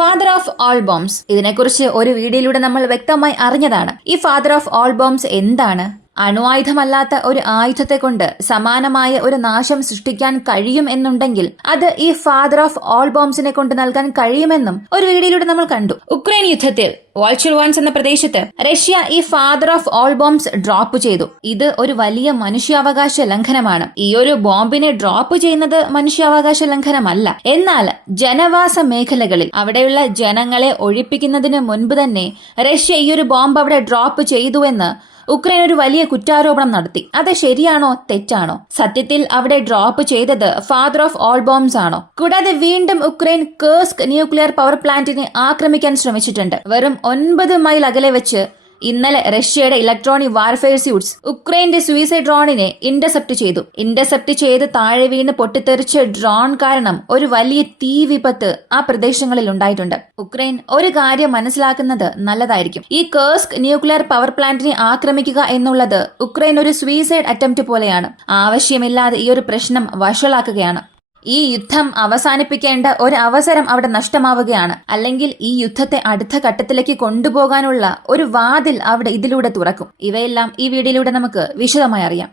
Father of all bombs. ഇതിനെക്കുറിച്ച് ഒരു വീഡിയോയിലൂടെ നമ്മൾ വ്യക്തമായി അറിഞ്ഞതാണ്. ഈ ഫാദർ ഓഫ് ഓൾ ബോംബ്സ് എന്താണ്? അണുആയുധമല്ലാത്ത ഒരു ആയുധത്തെ കൊണ്ട് സമാനമായ ഒരു നാശം സൃഷ്ടിക്കാൻ കഴിയും എന്നുണ്ടെങ്കിൽ അത് ഈ ഫാദർ ഓഫ് ഓൾ ബോംബ്സിനെ കൊണ്ട് നൽകാൻ കഴിയുമെന്നും ഒരു വീഡിയോയിലൂടെ നമ്മൾ കണ്ടു. ഉക്രൈൻ യുദ്ധത്തിൽ വോൾച്ചർവാൻസ് എന്ന പ്രദേശത്ത് റഷ്യ ഈ father of all bombs drop ചെയ്തു. ഇത് ഒരു വലിയ മനുഷ്യാവകാശ ലംഘനമാണ്. ഈ ഒരു ബോംബിനെ ഡ്രോപ്പ് ചെയ്യുന്നത് മനുഷ്യാവകാശ ലംഘനമല്ല. എന്നാൽ ജനവാസ മേഖലകളിൽ അവിടെയുള്ള ജനങ്ങളെ ഒഴിപ്പിക്കുന്നതിന് മുൻപ് തന്നെ റഷ്യ ഈ ഒരു ബോംബ് അവിടെ ഡ്രോപ്പ് ചെയ്തുവെന്ന് ഉക്രൈൻ ഒരു വലിയ കുറ്റാരോപണം നടത്തി. അത് ശരിയാണോ തെറ്റാണോ? സത്യത്തിൽ അവിടെ ഡ്രോപ്പ് ചെയ്തത് ഫാദർ ഓഫ് ഓൾ ബോംബ്സ് ആണോ? കൂടാതെ വീണ്ടും ഉക്രൈൻ കേഴ്സ്ക് ന്യൂക്ലിയർ പവർ പ്ലാന്റിനെ ആക്രമിക്കാൻ ശ്രമിച്ചിട്ടുണ്ട്. വെറും 9 മൈൽ അകലെ വെച്ച് ഇന്നലെ റഷ്യയുടെ ഇലക്ട്രോണിക് വാർഫെയർ സ്യൂട്ട്സ് ഉക്രൈന്റെ സൂയിസൈഡ് ഡ്രോണിനെ ഇന്റർസെപ്റ്റ് ചെയ്ത് താഴെ വീണ് പൊട്ടിത്തെറിച്ച ഡ്രോൺ കാരണം ഒരു വലിയ തീ വിപത്ത് ആ പ്രദേശങ്ങളിൽ ഉണ്ടായിട്ടുണ്ട്. ഉക്രൈൻ ഒരു കാര്യം മനസ്സിലാക്കുന്നത് നല്ലതായിരിക്കും. ഈ കേഴ്സ്ക് ന്യൂക്ലിയർ പവർ പ്ലാന്റിനെ ആക്രമിക്കുക എന്നുള്ളത് ഉക്രൈൻ ഒരു സൂയിസൈഡ് അറ്റംപ്റ്റ് പോലെയാണ്. ആവശ്യമില്ലാതെ ഈ ഒരു പ്രശ്നം വഷളാക്കുകയാണ്. ഈ യുദ്ധം അവസാനിപ്പിക്കേണ്ട ഒരു അവസരം അവിടെ നഷ്ടമാവുകയാണ്. അല്ലെങ്കിൽ ഈ യുദ്ധത്തെ അടുത്ത ഘട്ടത്തിലേക്ക് കൊണ്ടുപോകാനുള്ള ഒരു വാതിൽ അവിടെ ഇതിലൂടെ തുറക്കും. ഇവയെല്ലാം ഈ വീഡിയോയിലൂടെ നമുക്ക് വിശദമായി അറിയാം.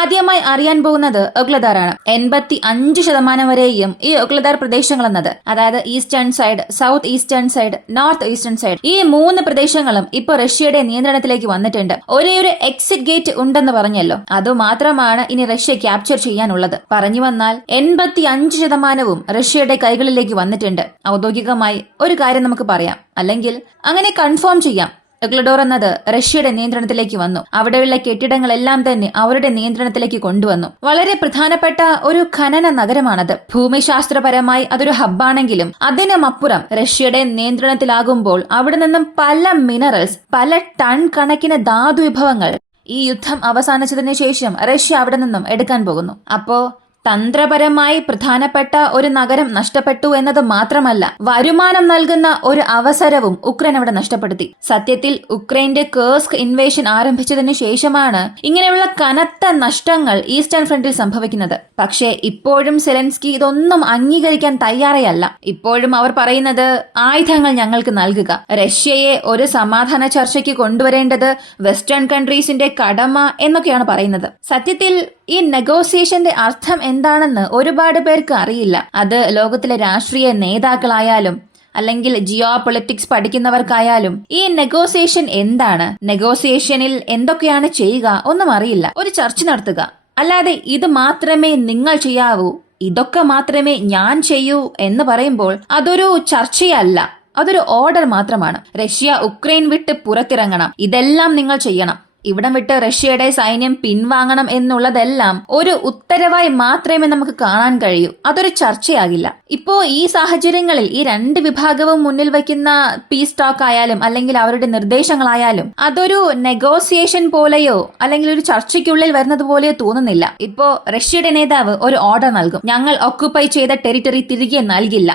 ആദ്യമായി അറിയാൻ പോകുന്നത് ഒഗ്ലദാറാണ്. 85% വരെയും ഈ ഒഗ്ലദാർ പ്രദേശങ്ങൾ എന്നത്, അതായത് eastern side, south eastern side, north eastern side, ഈ 3 പ്രദേശങ്ങളും ഇപ്പൊ റഷ്യയുടെ നിയന്ത്രണത്തിലേക്ക് വന്നിട്ടുണ്ട്. ഒരേ ഒരു എക്സിറ്റ് ഗേറ്റ് ഉണ്ടെന്ന് പറഞ്ഞല്ലോ, അതുമാത്രമാണ് ഇനി റഷ്യ ക്യാപ്ചർ ചെയ്യാനുള്ളത്. പറഞ്ഞു വന്നാൽ 85% റഷ്യയുടെ കൈകളിലേക്ക് വന്നിട്ടുണ്ട്. ഔദ്യോഗികമായി ഒരു കാര്യം നമുക്ക് പറയാം, അല്ലെങ്കിൽ അങ്ങനെ കൺഫേം ചെയ്യാം. ഒഗ്ലഡോർ എന്നത് റഷ്യയുടെ നിയന്ത്രണത്തിലേക്ക് വന്നു. അവിടെയുള്ള കെട്ടിടങ്ങളെല്ലാം തന്നെ അവരുടെ നിയന്ത്രണത്തിലേക്ക് കൊണ്ടുവന്നു. വളരെ പ്രധാനപ്പെട്ട ഒരു ഖനന നഗരമാണത്. ഭൂമിശാസ്ത്രപരമായി അതൊരു ഹബ്ബാണെങ്കിലും അതിനുമപ്പുറം റഷ്യയുടെ നിയന്ത്രണത്തിലാകുമ്പോൾ അവിടെ നിന്നും പല മിനറൽസ്, പല ടൺ കണക്കിന് ധാതു വിഭവങ്ങൾ ഈ യുദ്ധം അവസാനിച്ചതിന് ശേഷം റഷ്യ അവിടെ നിന്നും എടുക്കാൻ പോകുന്നു. അപ്പോ തന്ത്രപരമായി പ്രധാനപ്പെട്ട ഒരു നഗരം നഷ്ടപ്പെട്ടു എന്നത് മാത്രമല്ല, വരുമാനം നൽകുന്ന ഒരു അവസരവും ഉക്രൈൻ അവിടെ നഷ്ടപ്പെടുത്തി. സത്യത്തിൽ ഉക്രൈന്റെ കേഴ്സ്ക് ഇൻവേഷൻ ആരംഭിച്ചതിന് ശേഷമാണ് ഇങ്ങനെയുള്ള കനത്ത നഷ്ടങ്ങൾ ഈസ്റ്റേൺ ഫ്രണ്ടിൽ സംഭവിക്കുന്നത്. പക്ഷേ ഇപ്പോഴും സെലൻസ്കി ഇതൊന്നും അംഗീകരിക്കാൻ തയ്യാറേയല്ല. ഇപ്പോഴും അവർ പറയുന്നത് ആയുധങ്ങൾ ഞങ്ങൾക്ക് നൽകുക, റഷ്യയെ ഒരു സമാധാന ചർച്ചയ്ക്ക് കൊണ്ടുവരേണ്ടത് വെസ്റ്റേൺ കൺട്രീസിന്റെ കടമ എന്നൊക്കെയാണ് പറയുന്നത്. സത്യത്തിൽ ഈ നെഗോസിയേഷന്റെ അർത്ഥം എന്താണെന്ന് ഒരുപാട് പേർക്ക് അറിയില്ല. അത് ലോകത്തിലെ രാഷ്ട്രീയ നേതാക്കളായാലും അല്ലെങ്കിൽ ജിയോ പൊളിറ്റിക്സ് പഠിക്കുന്നവർക്കായാലും ഈ നെഗോസിയേഷൻ എന്താണ്, നെഗോസിയേഷനിൽ എന്തൊക്കെയാണ് ചെയ്യുക ഒന്നും അറിയില്ല. ഒരു ചർച്ച നടത്തുക, അല്ലാതെ ഇത് മാത്രമേ നിങ്ങൾ ചെയ്യാവൂ, ഇതൊക്കെ മാത്രമേ ഞാൻ ചെയ്യൂ എന്ന് പറയുമ്പോൾ അതൊരു ചർച്ചയല്ല, അതൊരു ഓർഡർ മാത്രമാണ്. റഷ്യ ഉക്രൈൻ വിട്ട് പുറത്തിറങ്ങണം, ഇതെല്ലാം നിങ്ങൾ ചെയ്യണം, ഇവിടം വിട്ട് റഷ്യയുടെ സൈന്യം പിൻവാങ്ങണം എന്നുള്ളതെല്ലാം ഒരു ഉത്തരവായി മാത്രമേ നമുക്ക് കാണാൻ കഴിയൂ. അതൊരു ചർച്ചയാകില്ല. ഇപ്പോ ഈ സാഹചര്യങ്ങളിൽ ഈ 2 വിഭാഗവും മുന്നിൽ വയ്ക്കുന്ന പീസ് ടോക്ക് ആയാലും അല്ലെങ്കിൽ അവരുടെ നിർദ്ദേശങ്ങളായാലും അതൊരു നെഗോസിയേഷൻ പോലെയോ അല്ലെങ്കിൽ ഒരു ചർച്ചയ്ക്കുള്ളിൽ വരുന്നത് പോലെയോ തോന്നുന്നില്ല. ഇപ്പോ റഷ്യയുടെ നേതാവ് ഒരു ഓർഡർ നൽകും, ഞങ്ങൾ ഒക്കുപൈ ചെയ്ത ടെറിട്ടറി തിരികെ നൽകില്ല,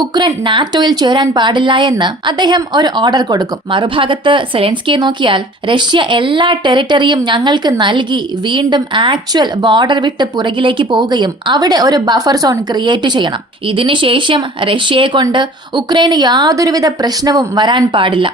ഉക്രൈൻ നാറ്റോയിൽ ചേരാൻ പാടില്ല എന്ന് അദ്ദേഹം ഒരു ഓർഡർ കൊടുക്കും. മറുഭാഗത്ത് സെലൻസ്കിയെ നോക്കിയാൽ റഷ്യ എല്ലാ ടെറിട്ടറിയും ഞങ്ങൾക്ക് നൽകി വീണ്ടും ആക്ച്വൽ ബോർഡർ വിട്ട് പുറകിലേക്ക് പോവുകയും അവിടെ ഒരു ബഫർ സോൺ ക്രിയേറ്റ് ചെയ്യണം. ഇതിനുശേഷം റഷ്യയെ കൊണ്ട് ഉക്രൈന് യാതൊരുവിധ പ്രശ്നവും വരാൻ പാടില്ല.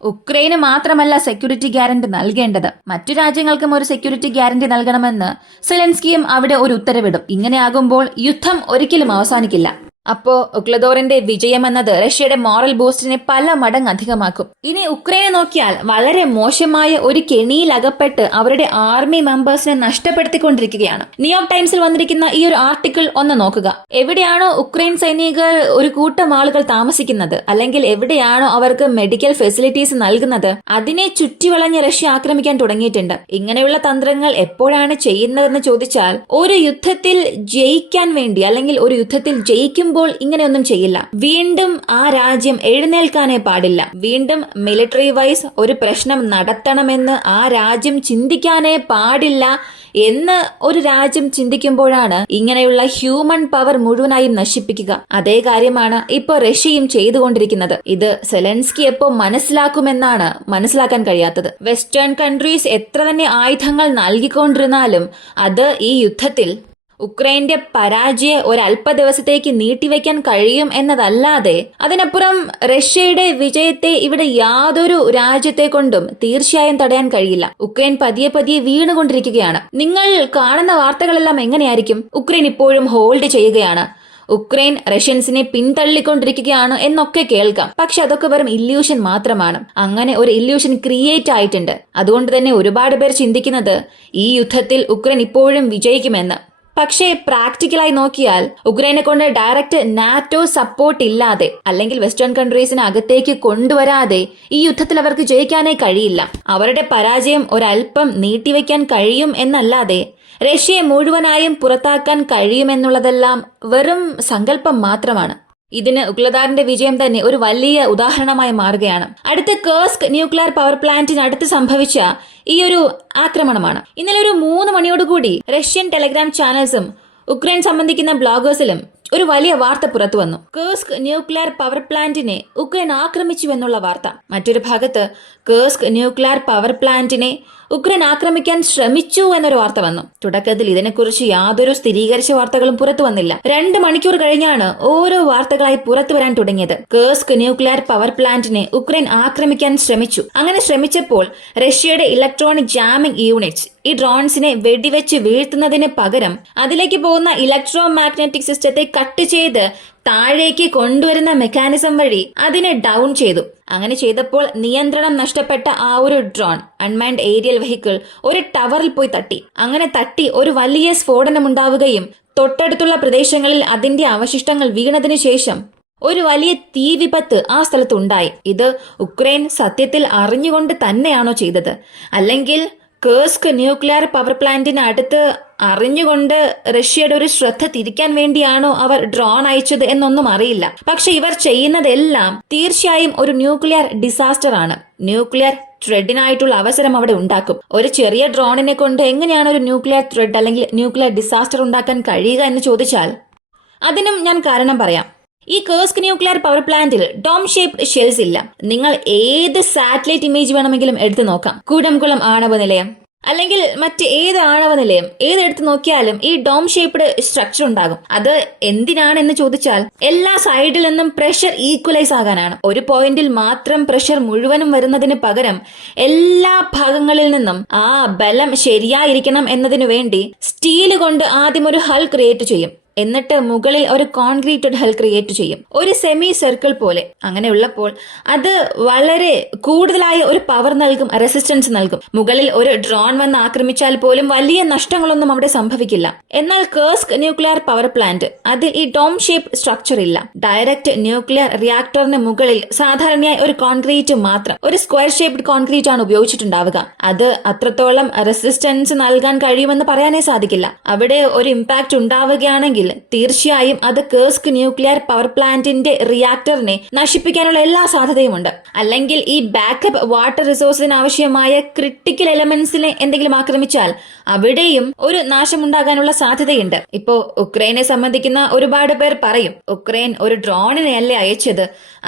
ഉക്രൈന് മാത്രമല്ല സെക്യൂരിറ്റി ഗ്യാരണ്ടി നൽകേണ്ടത്, മറ്റു രാജ്യങ്ങൾക്കും ഒരു സെക്യൂരിറ്റി ഗ്യാരണ്ടി നൽകണമെന്ന് സെലൻസ്കിയും അവിടെ ഒരു ഉത്തരവിടും. ഇങ്ങനെയാകുമ്പോൾ യുദ്ധം ഒരിക്കലും അവസാനിക്കില്ല. അപ്പോ ഒഗ്ലദോറിന്റെ വിജയം എന്നത് റഷ്യയുടെ മോറൽ ബൂസ്റ്റിനെ പല മടങ്ങ് അധികമാക്കും. ഇനി ഉക്രൈനെ നോക്കിയാൽ വളരെ മോശമായ ഒരു കെണിയിൽ അകപ്പെട്ട് അവരുടെ ആർമി മെമ്പേഴ്സിനെ നഷ്ടപ്പെടുത്തിക്കൊണ്ടിരിക്കുകയാണ്. ന്യൂയോർക്ക് ടൈംസിൽ വന്നിരിക്കുന്ന ഈ ഒരു ആർട്ടിക്കിൾ ഒന്ന് നോക്കുക. എവിടെയാണോ ഉക്രൈൻ സൈനികർ ഒരു കൂട്ടം ആളുകൾ താമസിക്കുന്നത്, അല്ലെങ്കിൽ എവിടെയാണോ അവർക്ക് മെഡിക്കൽ ഫെസിലിറ്റീസ് നൽകുന്നത്, അതിനെ ചുറ്റിവളഞ്ഞ് റഷ്യ ആക്രമിക്കാൻ തുടങ്ങിയിട്ടുണ്ട്. ഇങ്ങനെയുള്ള തന്ത്രങ്ങൾ എപ്പോഴാണ് ചെയ്യുന്നതെന്ന് ചോദിച്ചാൽ, ഒരു യുദ്ധത്തിൽ ജയിക്കാൻ വേണ്ടി അല്ലെങ്കിൽ ഒരു യുദ്ധത്തിൽ ജയിക്കും ഇങ്ങനെയൊന്നും ചെയ്യില്ല. വീണ്ടും ആ രാജ്യം എഴുന്നേൽക്കാനേ പാടില്ല. വീണ്ടും മിലിറ്ററി വൈസ് ഒരു പ്രശ്നം നടത്തണമെന്ന് ആ രാജ്യം ചിന്തിക്കാനേ പാടില്ല എന്ന് ഒരു രാജ്യം ചിന്തിക്കുമ്പോഴാണ് ഇങ്ങനെയുള്ള ഹ്യൂമൻ പവർ മുഴുവനായും നശിപ്പിക്കുക. അതേ കാര്യമാണ് ഇപ്പോൾ റഷ്യയും ചെയ്തുകൊണ്ടിരിക്കുന്നത്. ഇത് സെലൻസ്കി എപ്പോ മനസ്സിലാക്കുമെന്നാണ് മനസ്സിലാക്കാൻ കഴിയാത്തത്. വെസ്റ്റേൺ കൺട്രീസ് എത്ര തന്നെ ആയുധങ്ങൾ നൽകിക്കൊണ്ടിരുന്നാലും അത് ഈ യുദ്ധത്തിൽ ഉക്രൈന്റെ പരാജയം ഒരല്പ ദിവസത്തേക്ക് നീട്ടിവെക്കാൻ കഴിയും എന്നതല്ലാതെ അതിനപ്പുറം റഷ്യയുടെ വിജയത്തെ ഇവിടെ യാതൊരു രാജ്യത്തെ കൊണ്ടും തീർച്ചയായും തടയാൻ കഴിയില്ല. ഉക്രൈൻ പതിയെ പതിയെ വീണുകൊണ്ടിരിക്കുകയാണ്. നിങ്ങൾ കാണുന്ന വാർത്തകളെല്ലാം എങ്ങനെയായിരിക്കും? ഉക്രൈൻ ഇപ്പോഴും ഹോൾഡ് ചെയ്യുകയാണ്, ഉക്രൈൻ റഷ്യൻസിനെ പിന്തള്ളിക്കൊണ്ടിരിക്കുകയാണ് എന്നൊക്കെ കേൾക്കാം. പക്ഷെ അതൊക്കെ വെറും ഇല്യൂഷൻ മാത്രമാണ്. അങ്ങനെ ഒരു ഇല്യൂഷൻ ക്രിയേറ്റ് ആയിട്ടുണ്ട്. അതുകൊണ്ട് തന്നെ ഒരുപാട് പേർ ചിന്തിക്കുന്നത് ഈ യുദ്ധത്തിൽ ഉക്രൈൻ ഇപ്പോഴും വിജയിക്കുമെന്ന്. പക്ഷേ പ്രാക്ടിക്കലായി നോക്കിയാൽ ഉക്രൈനെ കൊണ്ട് ഡയറക്റ്റ് നാറ്റോ സപ്പോർട്ട് ഇല്ലാതെ അല്ലെങ്കിൽ വെസ്റ്റേൺ കൺട്രീസിന് അകത്തേക്ക് കൊണ്ടുവരാതെ ഈ യുദ്ധത്തിൽ അവർക്ക് ജയിക്കാനേ കഴിയില്ല. അവരുടെ പരാജയം ഒരല്പം നീട്ടിവെക്കാൻ കഴിയും എന്നല്ലാതെ റഷ്യയെ മുഴുവനായും പുറത്താക്കാൻ കഴിയുമെന്നുള്ളതെല്ലാം വെറും സങ്കല്പം മാത്രമാണ്. ഇതിന് ഉഗ്ലദാറിന്റെ വിജയം തന്നെ ഒരു വലിയ ഉദാഹരണമായി മാറുകയാണ്. അടുത്ത കേഴ്സ്ക് ന്യൂക്ലിയർ പവർ പ്ലാന്റിനടുത്ത് സംഭവിച്ച ഈ ഒരു ആക്രമണമാണ്. ഇന്നലെ ഒരു 3 മണിയോടുകൂടി റഷ്യൻ ടെലഗ്രാം ചാനൽസും ഉക്രൈൻ സംബന്ധിക്കുന്ന ബ്ലോഗേഴ്സിലും ഒരു വലിയ വാർത്ത പുറത്തു വന്നു. കേഴ്സ്ക് ന്യൂക്ലിയർ പവർ പ്ലാന്റിനെ ഉക്രൈൻ ആക്രമിച്ചു എന്നുള്ള വാർത്ത. മറ്റൊരു ഭാഗത്ത് കേഴ്സ്ക് ന്യൂക്ലിയർ പവർ പ്ലാന്റിനെ ഉക്രൈൻ ആക്രമിക്കാൻ ശ്രമിച്ചു എന്നൊരു വാർത്ത വന്നു. തുടക്കത്തിൽ ഇതിനെക്കുറിച്ച് യാതൊരു സ്ഥിരീകരിച്ച വാർത്തകളും പുറത്തു വന്നില്ല. 2 മണിക്കൂർ കഴിഞ്ഞാണ് ഓരോ വാർത്തകളായി പുറത്തു വരാൻ തുടങ്ങിയത്. കേഴ്സ്ക് ന്യൂക്ലിയർ പവർ പ്ലാന്റിനെ ഉക്രൈൻ ആക്രമിക്കാൻ ശ്രമിച്ചു. അങ്ങനെ ശ്രമിച്ചപ്പോൾ റഷ്യയുടെ ഇലക്ട്രോണിക് ജാമിംഗ് യൂണിറ്റ്സ് ഈ ഡ്രോൺസിനെ വെടിവെച്ച് വീഴ്ത്തുന്നതിന് പകരം അതിലേക്ക് പോകുന്ന ഇലക്ട്രോ മാഗ്നറ്റിക് സിസ്റ്റത്തെ കട്ട് ചെയ്ത് താഴേക്ക് കൊണ്ടുവരുന്ന മെക്കാനിസം വഴി അതിനെ ഡൗൺ ചെയ്തു. അങ്ങനെ ചെയ്തപ്പോൾ നിയന്ത്രണം നഷ്ടപ്പെട്ട ആ ഒരു ഡ്രോൺ അൺമാൻഡ് ഏരിയൽ വെഹിക്കിൾ ഒരു ടവറിൽ പോയി തട്ടി. അങ്ങനെ തട്ടി ഒരു വലിയ സ്ഫോടനമുണ്ടാവുകയും തൊട്ടടുത്തുള്ള പ്രദേശങ്ങളിൽ അതിന്റെ അവശിഷ്ടങ്ങൾ വീണതിനു ശേഷം ഒരു വലിയ തീ വിപത്ത് ആ സ്ഥലത്തുണ്ടായി. ഇത് ഉക്രൈൻ സത്യത്തിൽ അറിഞ്ഞുകൊണ്ട് തന്നെയാണോ ചെയ്തത്, അല്ലെങ്കിൽ കേഴ്സ്ക് ന്യൂക്ലിയർ പവർ പ്ലാന്റിന് അടുത്ത് അറിഞ്ഞുകൊണ്ട് റഷ്യയുടെ ഒരു ശ്രദ്ധ തിരിക്കാൻ വേണ്ടിയാണോ അവർ ഡ്രോൺ അയച്ചത് എന്നൊന്നും അറിയില്ല. പക്ഷെ ഇവർ ചെയ്യുന്നതെല്ലാം തീർച്ചയായും ഒരു ന്യൂക്ലിയർ ഡിസാസ്റ്റർ ആണ്. ന്യൂക്ലിയർ ത്രെഡിനായിട്ടുള്ള അവസരം അവിടെ ഉണ്ടാക്കും. ഒരു ചെറിയ ഡ്രോണിനെ കൊണ്ട് എങ്ങനെയാണ് ഒരു ന്യൂക്ലിയർ ത്രെഡ് അല്ലെങ്കിൽ ന്യൂക്ലിയർ ഡിസാസ്റ്റർ ഉണ്ടാക്കാൻ കഴിയുക എന്ന് ചോദിച്ചാൽ അതിനും ഞാൻ കാരണം പറയാം. ഈ കേഴ്സ്ക് ന്യൂക്ലിയർ പവർ പ്ലാന്റിൽ ഡോം ഷേപ്ഡ് ഷെൽസ് ഇല്ല. നിങ്ങൾ ഏത് സാറ്റലൈറ്റ് ഇമേജ് വേണമെങ്കിലും എടുത്തു നോക്കാം. കൂടംകുളം ആണവ നിലയം അല്ലെങ്കിൽ മറ്റ് ഏത് ആണവ നിലയം ഏതെടുത്ത് നോക്കിയാലും ഈ ഡോം ഷേപ്ഡ് സ്ട്രക്ചർ ഉണ്ടാകും. അത് എന്തിനാണെന്ന് ചോദിച്ചാൽ എല്ലാ സൈഡിൽ നിന്നും പ്രഷർ ഈക്വലൈസ് ആകാനാണ്. ഒരു പോയിന്റിൽ മാത്രം പ്രഷർ മുഴുവനും വരുന്നതിന് പകരം എല്ലാ ഭാഗങ്ങളിൽ നിന്നും ആ ബലം ശരിയായിരിക്കണം എന്നതിനു വേണ്ടി സ്റ്റീൽ കൊണ്ട് ആദ്യം ഒരു ഹൾ ക്രിയേറ്റ് ചെയ്യും. എന്നിട്ട് മുകളിൽ ഒരു കോൺക്രീറ്റഡ് ഹൾ ക്രിയേറ്റ് ചെയ്യും, ഒരു സെമി സർക്കിൾ പോലെ. അങ്ങനെ ഉള്ളപ്പോൾ അത് വളരെ കൂടുതലായ ഒരു പവർ നൽകും, റെസിസ്റ്റൻസ് നൽകും. മുകളിൽ ഒരു ഡ്രോൺ വന്ന് ആക്രമിച്ചാൽ പോലും വലിയ നഷ്ടങ്ങളൊന്നും അവിടെ സംഭവിക്കില്ല. എന്നാൽ കേഴ്സ്ക് ന്യൂക്ലിയർ പവർ പ്ലാന്റ് അതിൽ ഈ ഡോം ഷേപ്പ് സ്ട്രക്ചർ ഇല്ല. ഡയറക്റ്റ് ന്യൂക്ലിയർ റിയാക്ടറിന് മുകളിൽ സാധാരണയായി ഒരു കോൺക്രീറ്റ് മാത്രം, ഒരു സ്ക്വയർ ഷേപ്ഡ് കോൺക്രീറ്റ് ആണ് ഉപയോഗിച്ചിട്ടുണ്ടാവുക. അത് അത്രത്തോളം റെസിസ്റ്റൻസ് നൽകാൻ കഴിയുമെന്ന് പറയാനേ സാധിക്കില്ല. അവിടെ ഒരു ഇമ്പാക്ട് ഉണ്ടാവുകയാണെങ്കിൽ തീർച്ചയായും അത് കേഴ്സ്ക് ന്യൂക്ലിയർ പവർ പ്ലാന്റിന്റെ റിയാക്ടറിനെ നശിപ്പിക്കാനുള്ള എല്ലാ സാധ്യതയുമുണ്ട്. അല്ലെങ്കിൽ ഈ ബാക്കപ്പ് വാട്ടർ റിസോഴ്സിന് ആവശ്യമായ ക്രിട്ടിക്കൽ എലമെന്റ്സിനെ എന്തെങ്കിലും ആക്രമിച്ചാൽ അവിടെയും ഒരു നാശമുണ്ടാകാനുള്ള സാധ്യതയുണ്ട്. ഇപ്പോ ഉക്രൈനെ സംബന്ധിക്കുന്ന ഒരുപാട് പേർ പറയും, ഉക്രൈൻ ഒരു ഡ്രോണിനെ അല്ലേ അയച്ചത്,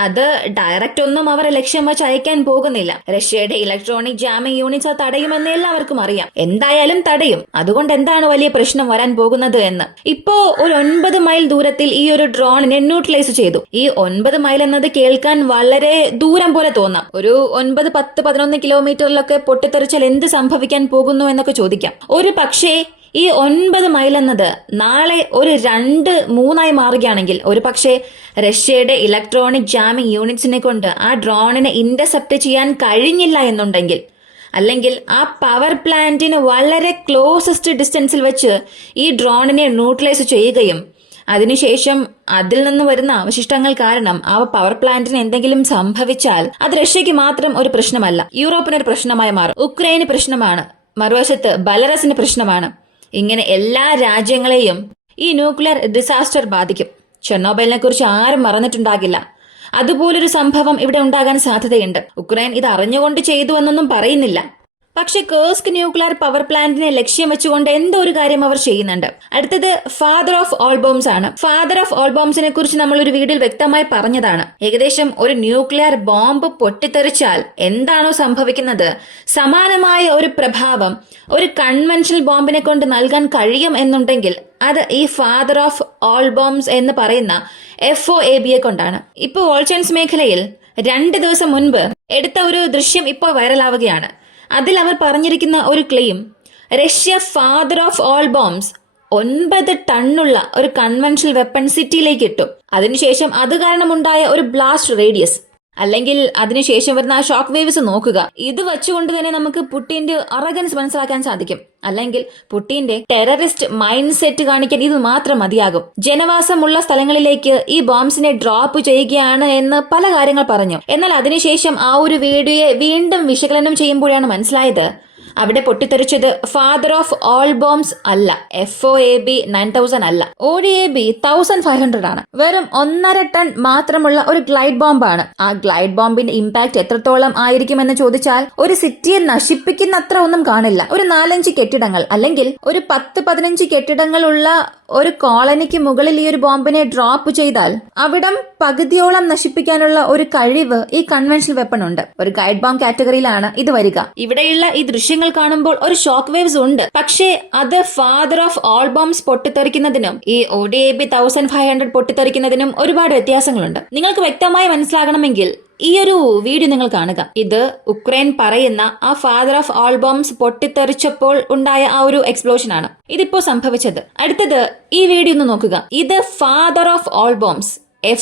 അത് ഡയറക്റ്റ് ഒന്നും അവർ ലക്ഷ്യം വെച്ച് അയക്കാൻ പോകുന്നില്ല. റഷ്യയുടെ ഇലക്ട്രോണിക് ജാമിംഗ് യൂണിറ്റ്സ് തടയുമെന്ന് എല്ലാവർക്കും അറിയാം. എന്തായാലും തടയും. അതുകൊണ്ട് എന്താണ് വലിയ പ്രശ്നം വരാൻ പോകുന്നത് എന്ന്. ഇപ്പോ ഒരു 9 മൈൽ ദൂരത്തിൽ ഈ ഒരു ഡ്രോണിനെ ന്യൂട്രലൈസ് ചെയ്തു. ഈ 9 മൈൽ എന്നത് കേൾക്കാൻ വളരെ ദൂരം പോലെ തോന്നാം. ഒരു 9, 10, 11 കിലോമീറ്ററിലൊക്കെ പൊട്ടിത്തെറിച്ചാൽ എന്ത് സംഭവിക്കാൻ പോകുന്നു എന്നൊക്കെ ചോദിക്കാം. ഒരു പക്ഷേ ഈ 9 മൈൽ എന്നത് നാളെ ഒരു 2-3 മാറുകയാണെങ്കിൽ, ഒരു പക്ഷേ റഷ്യയുടെ ഇലക്ട്രോണിക് ജാമിംഗ് യൂണിറ്റ്സിനെ കൊണ്ട് ആ ഡ്രോണിനെ ഇന്റർസെപ്റ്റ് ചെയ്യാൻ കഴിഞ്ഞില്ല എന്നുണ്ടെങ്കിൽ, അല്ലെങ്കിൽ ആ പവർ പ്ലാന്റിന് വളരെ ക്ലോസസ്റ്റ് ഡിസ്റ്റൻസിൽ വെച്ച് ഈ ഡ്രോണിനെ ന്യൂട്രലൈസ് ചെയ്യുകയും അതിനുശേഷം അതിൽ നിന്ന് വരുന്ന അവശിഷ്ടങ്ങൾ കാരണം ആ പവർ പ്ലാന്റിന് എന്തെങ്കിലും സംഭവിച്ചാൽ അത് റഷ്യക്ക് മാത്രം ഒരു പ്രശ്നമല്ല, യൂറോപ്പിനൊരു പ്രശ്നമായി മാറും. ഉക്രൈന് പ്രശ്നമാണ്, മറുവശത്ത് ബെലറസിന് പ്രശ്നമാണ്. ഇങ്ങനെ എല്ലാ രാജ്യങ്ങളെയും ഈ ന്യൂക്ലിയർ ഡിസാസ്റ്റർ ബാധിക്കും. ചെർണോബൈലിനെ കുറിച്ച് ആരും മറന്നിട്ടുണ്ടാകില്ല. അതുപോലൊരു സംഭവം ഇവിടെ ഉണ്ടാകാൻ സാധ്യതയുണ്ട്. ഉക്രൈൻ ഇത് അറിഞ്ഞുകൊണ്ട് ചെയ്തു എന്നൊന്നും പറയുന്നില്ല. പക്ഷെ കേഴ്സ്ക് ന്യൂക്ലിയർ പവർ പ്ലാന്റിനെ ലക്ഷ്യം വെച്ചുകൊണ്ട് എന്തോ ഒരു കാര്യം അവർ ചെയ്യുന്നുണ്ട്. അടുത്തത് ഫാദർ ഓഫ് ഓൾ ബോംബ്സ് ആണ്. ഫാദർ ഓഫ് ഓൾ ബോംബ്സിനെ കുറിച്ച് നമ്മൾ ഒരു വീഡിയോയിൽ വ്യക്തമായി പറഞ്ഞതാണ്. ഏകദേശം ഒരു ന്യൂക്ലിയർ ബോംബ് പൊട്ടിത്തെറിച്ചാൽ എന്താണോ സംഭവിക്കുന്നത്, സമാനമായ ഒരു പ്രഭാവം ഒരു കൺവെൻഷണൽ ബോംബിനെ കൊണ്ട് നൽകാൻ കഴിയും എന്നുണ്ടെങ്കിൽ അത് ഈ ഫാദർ ഓഫ് ഓൾ ബോംബ്സ് എന്ന് പറയുന്ന FOAB കൊണ്ടാണ്. ഇപ്പോൾ വോൾചൻസ് മേഖലയിൽ 2 ദിവസം മുൻപ് എടുത്ത ഒരു ദൃശ്യം ഇപ്പോൾ വൈറലാവുകയാണ്. അതിൽ അവർ പറഞ്ഞിരിക്കുന്ന ഒരു claim, Russia father of all bombs 9 ടണ്ണുള്ള ഒരു കൺവെൻഷണൽ വെപ്പൺ സിറ്റിയിലേക്ക് ഇട്ടു. അതിനുശേഷം അത് കാരണമുണ്ടായ ഒരു ബ്ലാസ്റ്റ് റേഡിയസ് അല്ലെങ്കിൽ അതിനുശേഷം വരുന്ന ആ ഷോക്ക് വേവ്സ് നോക്കുക. ഇത് വെച്ചുകൊണ്ട് തന്നെ നമുക്ക് പുട്ടിന്റെ അറഗൻസ് മനസ്സിലാക്കാൻ സാധിക്കും. അല്ലെങ്കിൽ പുട്ടിന്റെ ടെററിസ്റ്റ് മൈൻഡ് സെറ്റ് കാണിക്കാൻ ഇത് മാത്രം മതിയാകും. ജനവാസമുള്ള സ്ഥലങ്ങളിലേക്ക് ഈ ബോംബ്സിനെ ഡ്രോപ്പ് ചെയ്യുകയാണ് എന്ന് പല കാര്യങ്ങൾ പറഞ്ഞു. എന്നാൽ അതിനുശേഷം ആ ഒരു വീഡിയോയെ വീണ്ടും വിശകലനം ചെയ്യുമ്പോഴാണ് മനസ്സിലായത് അവിടെ പൊട്ടിത്തെറിച്ചത് ഫാദർ ഓഫ് ഓൾ ബോംബ്സ് അല്ല, FOAB 9000 അല്ല, ODAB 1500 ആണ്. വെറും 1.5 ടൺ മാത്രമുള്ള ഒരു ഗ്ലൈഡ് ബോംബാണ്. ആ ഗ്ലൈഡ് ബോംബിന്റെ ഇമ്പാക്ട് എത്രത്തോളം ആയിരിക്കുമെന്ന് ചോദിച്ചാൽ ഒരു സിറ്റിയെ നശിപ്പിക്കുന്ന അത്ര ഒന്നും കാണില്ല. ഒരു 4-5 കെട്ടിടങ്ങൾ അല്ലെങ്കിൽ ഒരു 10-15 കെട്ടിടങ്ങളുള്ള ഒരു കോളനിക്ക് മുകളിൽ ഈ ഒരു ബോംബിനെ ഡ്രോപ്പ് ചെയ്താൽ അവിടം പകുതിയോളം നശിപ്പിക്കാനുള്ള ഒരു കഴിവ് ഈ കൺവെൻഷണൽ വെപ്പൺ ഉണ്ട്. ഒരു ഗൈഡ് ബോംബ് കാറ്റഗറിയിലാണ് ഇത് വരിക. ഇവിടെയുള്ള ഈ ദൃശ്യങ്ങൾ കാണുമ്പോൾ ഒരു ഷോക്ക് വേവ്സ് ഉണ്ട്. പക്ഷേ അത് ഫാദർ ഓഫ് ഓൾ ബോംബ്സ് പൊട്ടിത്തെറിക്കുന്നതിനും ഈ ODAB 1500 പൊട്ടിത്തെറിക്കുന്നതിനും ഒരുപാട് വ്യത്യാസങ്ങളുണ്ട്. നിങ്ങൾക്ക് വ്യക്തമായി മനസ്സിലാകണമെങ്കിൽ ഈ ഒരു വീഡിയോ നിങ്ങൾ കാണുക. ഇത് ഉക്രൈൻ പറയുന്ന ആ ഫാദർ ഓഫ് ഓൾ ബോംബ്സ് പൊട്ടിത്തെറിച്ചപ്പോൾ ഉണ്ടായ ആ ഒരു എക്സ്പ്ലോഷൻ ആണ് ഇതിപ്പോ സംഭവിച്ചത്. അടുത്തത് ഈ വീഡിയോ ഒന്ന് നോക്കുക. ഇത് father of all bombs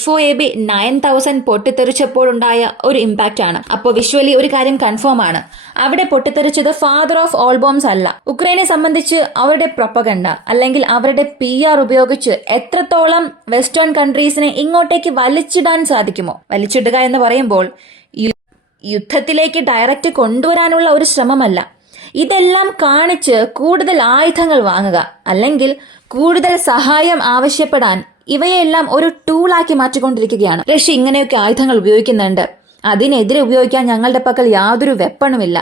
FOAB 9000 പൊട്ടിത്തെറിച്ചപ്പോൾ ഉണ്ടായ ഒരു ഇമ്പാക്റ്റ് ആണ്. അപ്പോൾ വിഷ്വലി ഒരു കാര്യം കൺഫേം ആണ്, അവിടെ പൊട്ടിത്തെറിച്ചത് ഫാദർ ഓഫ് ഓൾ ബോംബ്സ് അല്ല. ഉക്രൈനെ സംബന്ധിച്ച് അവരുടെ പ്രൊപ്പഗണ്ട അല്ലെങ്കിൽ അവരുടെ PR ഉപയോഗിച്ച് എത്രത്തോളം വെസ്റ്റേൺ കൺട്രീസിനെ ഇങ്ങോട്ടേക്ക് വലിച്ചിടാൻ സാധിക്കുമോ, വലിച്ചിടുക എന്ന് പറയുമ്പോൾ യുദ്ധത്തിലേക്ക് ഡയറക്റ്റ് കൊണ്ടുവരാനുള്ള ഒരു ശ്രമമല്ല, ഇതെല്ലാം കാണിച്ച് കൂടുതൽ ആയുധങ്ങൾ വാങ്ങുക അല്ലെങ്കിൽ കൂടുതൽ സഹായം ആവശ്യപ്പെടാൻ ഇവയെല്ലാം ഒരു ടൂളാക്കി മാറ്റിക്കൊണ്ടിരിക്കുകയാണ്. റഷ്യ ഇങ്ങനെയൊക്കെ ആയുധങ്ങൾ ഉപയോഗിക്കുന്നുണ്ട്, അതിനെതിരെ ഉപയോഗിക്കാൻ ഞങ്ങളുടെ പക്കൽ യാതൊരു വെപ്പണുമില്ല.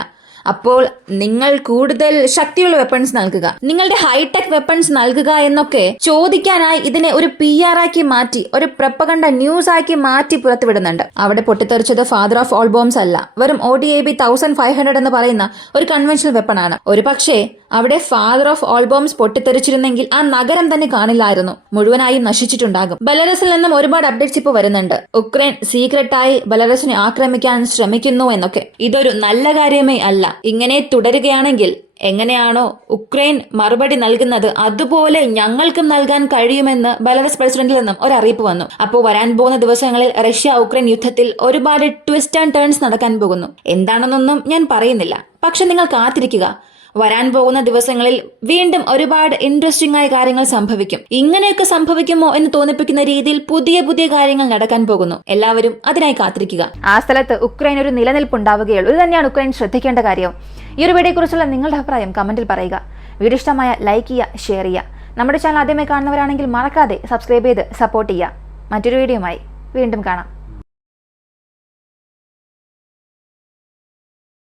അപ്പോൾ നിങ്ങൾ കൂടുതൽ ശക്തിയുള്ള വെപ്പൺസ് നൽകുക, നിങ്ങളുടെ ഹൈടെക് വെപ്പൺസ് നൽകുക എന്നൊക്കെ ചോദിക്കാനായി ഇതിനെ ഒരു PR ആക്കി മാറ്റി, ഒരു പ്രൊപ്പഗണ്ട ന്യൂസ് ആക്കി മാറ്റി പുറത്തുവിടുന്നുണ്ട്. അവിടെ പൊട്ടിത്തെറിച്ചത് ഫാദർ ഓഫ് ഓൾ ബോംബ്സ് അല്ല, വെറും ODAB 1500 എന്ന് പറയുന്ന ഒരു കൺവെൻഷണൽ വെപ്പൺ ആണ്. ഒരു പക്ഷേ അവിടെ ഫാദർ ഓഫ് ഓൾ ബോംബ്സ് പൊട്ടിത്തെറിച്ചിരുന്നെങ്കിൽ ആ നഗരം തന്നെ കാണില്ലായിരുന്നു, മുഴുവനായും നശിച്ചിട്ടുണ്ടാകും. ബെലറസിൽ നിന്നും ഒരുപാട് അപ്ഡേറ്റ്സ് ഇപ്പോൾ വരുന്നുണ്ട്. ഉക്രൈൻ സീക്രട്ടായി ബെലറസിനെ ആക്രമിക്കാൻ ശ്രമിക്കുന്നു എന്നൊക്കെ. ഇതൊരു നല്ല കാര്യമേ അല്ല. ഇങ്ങനെ തുടരുകയാണെങ്കിൽ എങ്ങനെയാണോ ഉക്രൈൻ മറുപടി നൽകുന്നത് അതുപോലെ ഞങ്ങൾക്കും നൽകാൻ കഴിയുമെന്ന് ബെലറസ് പ്രസിഡന്റിൽ നിന്നും ഒരു അറിയിപ്പ് വന്നു. അപ്പോൾ വരാൻ പോകുന്ന ദിവസങ്ങളിൽ റഷ്യ ഉക്രൈൻ യുദ്ധത്തിൽ ഒരുപാട് ട്വിസ്റ്റ് ആൻഡ് ടേൺസ് നടക്കാൻ പോകുന്നു. എന്താണെന്നൊന്നും ഞാൻ പറയുന്നില്ല, പക്ഷെ നിങ്ങൾ കാത്തിരിക്കുക. വരാൻ പോകുന്ന ദിവസങ്ങളിൽ വീണ്ടും ഒരുപാട് ഇൻട്രസ്റ്റിംഗ് ആയ കാര്യങ്ങൾ സംഭവിക്കും. ഇങ്ങനെയൊക്കെ സംഭവിക്കുമോ എന്ന് തോന്നിപ്പിക്കുന്ന രീതിയിൽ പുതിയ പുതിയ കാര്യങ്ങൾ നടക്കാൻ പോകുന്നു. എല്ലാവരും അതിനായി കാത്തിരിക്കുക. ആ സ്ഥലത്ത് ഉക്രൈൻ ഒരു നിലനിൽപ്പുണ്ടാവുകയുള്ളൂ. ഇത് തന്നെയാണ് ഉക്രൈൻ ശ്രദ്ധിക്കേണ്ട കാര്യം. ഈ ഒരു വീഡിയോയെ കുറിച്ചുള്ള നിങ്ങളുടെ അഭിപ്രായം കമന്റിൽ പറയുക. വീഡിയോ ഇഷ്ടമായ ലൈക്ക് ചെയ്യുക, ഷെയർ ചെയ്യുക. നമ്മുടെ ചാനൽ ആദ്യമായി കാണുന്നവരാണെങ്കിൽ മറക്കാതെ സബ്സ്ക്രൈബ് ചെയ്ത് സപ്പോർട്ട് ചെയ്യുക. മറ്റൊരു വീഡിയോയുമായി വീണ്ടും കാണാം.